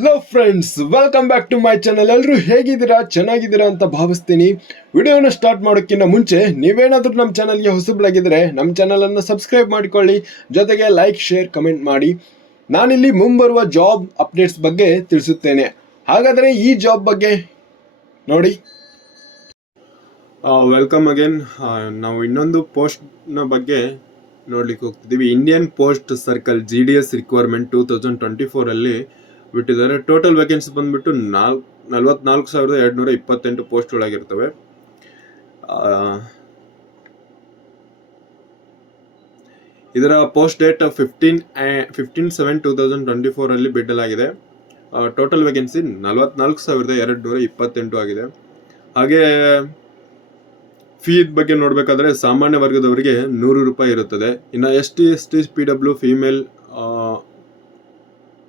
Hello friends, welcome back to my channel. ಎಲ್ಲರೂ ಹೇಗಿದ್ದೀರಾ? ಚೆನ್ನಾಗಿದ್ದೀರಾ ಅಂತ ಭಾವಿಸ್ತೀನಿ. ವಿಡಿಯೋನ ಸ್ಟಾರ್ಟ್ ಮಾಡೋಕ್ಕಿಂತ ಮುಂಚೆ ನೀವೇನಾದರೂ ನಮ್ಮ ಚಾನಲ್ಗೆ ಹೊಸಬರಾಗಿದ್ದರೆ ನಮ್ಮ ಚಾನಲನ್ನು ಸಬ್ಸ್ಕ್ರೈಬ್ ಮಾಡಿಕೊಳ್ಳಿ, ಜೊತೆಗೆ ಲೈಕ್, ಶೇರ್, ಕಮೆಂಟ್ ಮಾಡಿ. ನಾನಿಲ್ಲಿ ಮುಂಬರುವ ಜಾಬ್ ಅಪ್ಡೇಟ್ಸ್ ಬಗ್ಗೆ ತಿಳಿಸುತ್ತೇನೆ. ಹಾಗಾದರೆ ಈ ಜಾಬ್ ಬಗ್ಗೆ ನೋಡಿ. Welcome again. ನಾವು ಇನ್ನೊಂದು ಪೋಸ್ಟ್ನ ಬಗ್ಗೆ ನೋಡ್ಲಿಕ್ಕೆ ಹೋಗ್ತಿದ್ದೀವಿ. Indian post circle GDS requirement 2024 ಬಿಟ್ಟಿದ್ದಾರೆ. ಟೋಟಲ್ ವೇಕೆನ್ಸಿ ಬಂದ್ಬಿಟ್ಟು 44,228 ಪೋಸ್ಟ್ಗಳಾಗಿರ್ತವೆ. ಇದರ ಪೋಸ್ಟ್ ಡೇಟ್ 15/7/2024 ಬಿಡಲಾಗಿದೆ. ಟೋಟಲ್ ವೇಕೆನ್ಸಿ 44,228 ಆಗಿದೆ. ಹಾಗೆ ಫೀ ಬಗ್ಗೆ ನೋಡಬೇಕಾದ್ರೆ ಸಾಮಾನ್ಯ ವರ್ಗದವರಿಗೆ 100 ರೂಪಾಯಿ ಇರುತ್ತದೆ. ಇನ್ನು ST PW ಫೀಮೇಲ್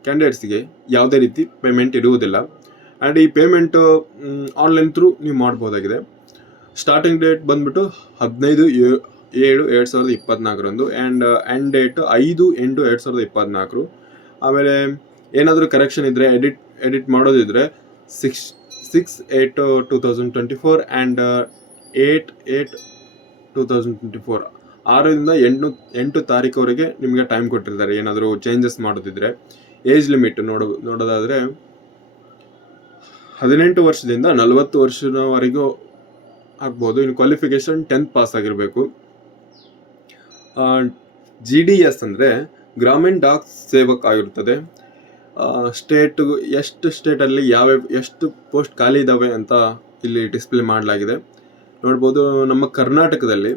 ಕ್ಯಾಂಡಿಡೇಟ್ಸ್ಗೆ ಯಾವುದೇ ರೀತಿ ಪೇಮೆಂಟ್ ಇರುವುದಿಲ್ಲ. ಆ್ಯಂಡ್ ಈ ಪೇಮೆಂಟ್ ಆನ್ಲೈನ್ ಥ್ರೂ ನೀವು ಮಾಡ್ಬೋದಾಗಿದೆ. ಸ್ಟಾರ್ಟಿಂಗ್ ಡೇಟ್ ಬಂದ್ಬಿಟ್ಟು 15/7/2024 ಆ್ಯಂಡ್ ಡೇಟ್ 5/8/2024. ಆಮೇಲೆ ಏನಾದರೂ ಕರೆಕ್ಷನ್ ಇದ್ದರೆ ಎಡಿಟ್ ಮಾಡೋದಿದ್ರೆ 6/8/2024 ಆ್ಯಂಡ್ 8/8/2024 6ರಿಂದ 8 ತಾರೀಕುವರೆಗೆ ನಿಮಗೆ ಟೈಮ್ ಕೊಟ್ಟಿರ್ತಾರೆ ಏನಾದರೂ ಚೇಂಜಸ್ ಮಾಡೋದಿದ್ರೆ. ಏಜ್ ಲಿಮಿಟ್ ನೋಡೋದಾದರೆ 18 ವರ್ಷದಿಂದ 40 ವರ್ಷದವರೆಗೂ ಆಗ್ಬೋದು. ಇನ್ನು ಕ್ವಾಲಿಫಿಕೇಶನ್ 10th ಪಾಸ್ ಆಗಿರಬೇಕು. GDS ಅಂದರೆ ಗ್ರಾಮೀಣ್ ಡಾಕ್ ಸೇವಕ್ ಆಗಿರುತ್ತದೆ. ಎಷ್ಟು ಸ್ಟೇಟಲ್ಲಿ ಎಷ್ಟು ಪೋಸ್ಟ್ ಖಾಲಿ ಇದ್ದಾವೆ ಅಂತ ಇಲ್ಲಿ ಡಿಸ್ಪ್ಲೇ ಮಾಡಲಾಗಿದೆ. ನೋಡ್ಬೋದು, ನಮ್ಮ ಕರ್ನಾಟಕದಲ್ಲಿ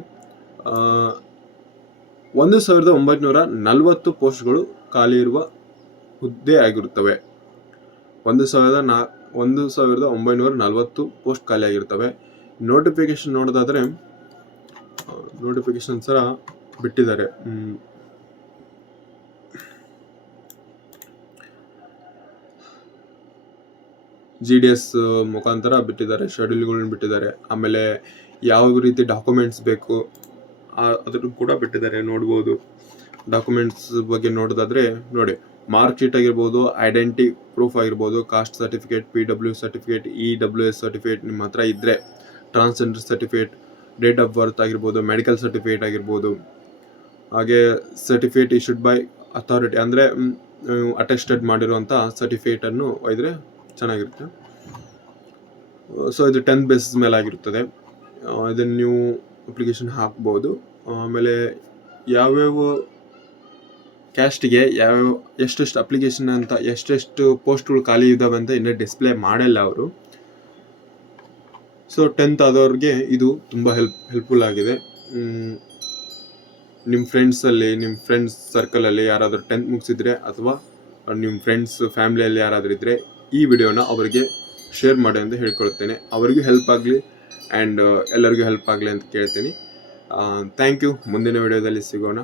1940 ಪೋಸ್ಟ್ಗಳು ಖಾಲಿ ಇರುವ ಹುದ್ದೆ ಆಗಿರುತ್ತವೆ. 1940 ಪೋಸ್ಟ್ ಖಾಲಿ ಆಗಿರ್ತವೆ. ನೋಟಿಫಿಕೇಶನ್ ನೋಡೋದಾದರೆ ನೋಟಿಫಿಕೇಶನ್ ಸಹ ಬಿಟ್ಟಿದ್ದಾರೆ. GDS ಮುಖಾಂತರ ಬಿಟ್ಟಿದ್ದಾರೆ, ಶೆಡ್ಯೂಲ್ಗಳನ್ನ ಬಿಟ್ಟಿದ್ದಾರೆ. ಆಮೇಲೆ ಯಾವ ರೀತಿ ಡಾಕ್ಯುಮೆಂಟ್ಸ್ ಬೇಕು ಅದನ್ನು ಕೂಡ ಬಿಟ್ಟಿದ್ದಾರೆ. ನೋಡ್ಬೋದು, ಡಾಕ್ಯುಮೆಂಟ್ಸ್ ಬಗ್ಗೆ ನೋಡೋದಾದರೆ ನೋಡಿ, ಮಾರ್ಕ್ ಶೀಟ್ ಆಗಿರ್ಬೋದು, ಐಡೆಂಟಿ ಪ್ರೂಫ್ ಆಗಿರ್ಬೋದು, caste certificate, PW certificate, EWS certificate ನಿಮ್ಮ ಹತ್ರ ಇದ್ದರೆ, transgender certificate, date of birth ಆಗಿರ್ಬೋದು, ಮೆಡಿಕಲ್ ಸರ್ಟಿಫಿಕೇಟ್ ಆಗಿರ್ಬೋದು, ಹಾಗೆ ಸರ್ಟಿಫಿಕೇಟ್ ಇಶ್ಯೂಡ್ ಬೈ ಅಥಾರಿಟಿ ಅಂದರೆ ಅಟೆಸ್ಟೆಡ್ ಮಾಡಿರುವಂಥ ಸರ್ಟಿಫಿಕೇಟನ್ನು ಒಯ್ದರೆ ಚೆನ್ನಾಗಿರುತ್ತೆ. ಸೊ ಇದು 10th ಬೇಸಿಸ್ ಮೇಲೆ ಆಗಿರುತ್ತದೆ. ಇದನ್ನು ನೀವು ಅಪ್ಲಿಕೇಶನ್ ಹಾಕ್ಬೋದು. ಆಮೇಲೆ ಯಾವ್ಯಾವ ಕ್ಯಾಸ್ಟಿಗೆ ಎಷ್ಟೆಷ್ಟು ಅಪ್ಲಿಕೇಶನ್ ಅಂತ ಎಷ್ಟೆಷ್ಟು ಪೋಸ್ಟ್ಗಳು ಖಾಲಿ ಇದ್ದಾವೆ ಅಂತ ಇನ್ನೂ ಡಿಸ್ಪ್ಲೇ ಮಾಡಿಲ್ಲ ಅವರು. ಸೊ 10th ಆದವ್ರಿಗೆ ಇದು ತುಂಬ ಹೆಲ್ಪ್ಫುಲ್ ಆಗಿದೆ. ನಿಮ್ಮ ಫ್ರೆಂಡ್ಸ್ ಸರ್ಕಲಲ್ಲಿ ಯಾರಾದರೂ 10th ಮುಗಿಸಿದ್ರೆ ಅಥವಾ ನಿಮ್ಮ ಫ್ರೆಂಡ್ಸ್ ಫ್ಯಾಮಿಲಿಯಲ್ಲಿ ಯಾರಾದರೂ ಇದ್ದರೆ ಈ ವಿಡಿಯೋನ ಅವರಿಗೆ ಶೇರ್ ಮಾಡಿ ಅಂತ ಹೇಳ್ಕೊಳ್ತೇನೆ. ಅವರಿಗೂ ಹೆಲ್ಪ್ ಆಗಲಿ ಆ್ಯಂಡ್ ಎಲ್ಲರಿಗೂ ಹೆಲ್ಪ್ ಆಗಲಿ ಅಂತ ಕೇಳ್ತೀನಿ. Thank you. ಮುಂದಿನ ವಿಡಿಯೋದಲ್ಲಿ ಸಿಗೋಣ.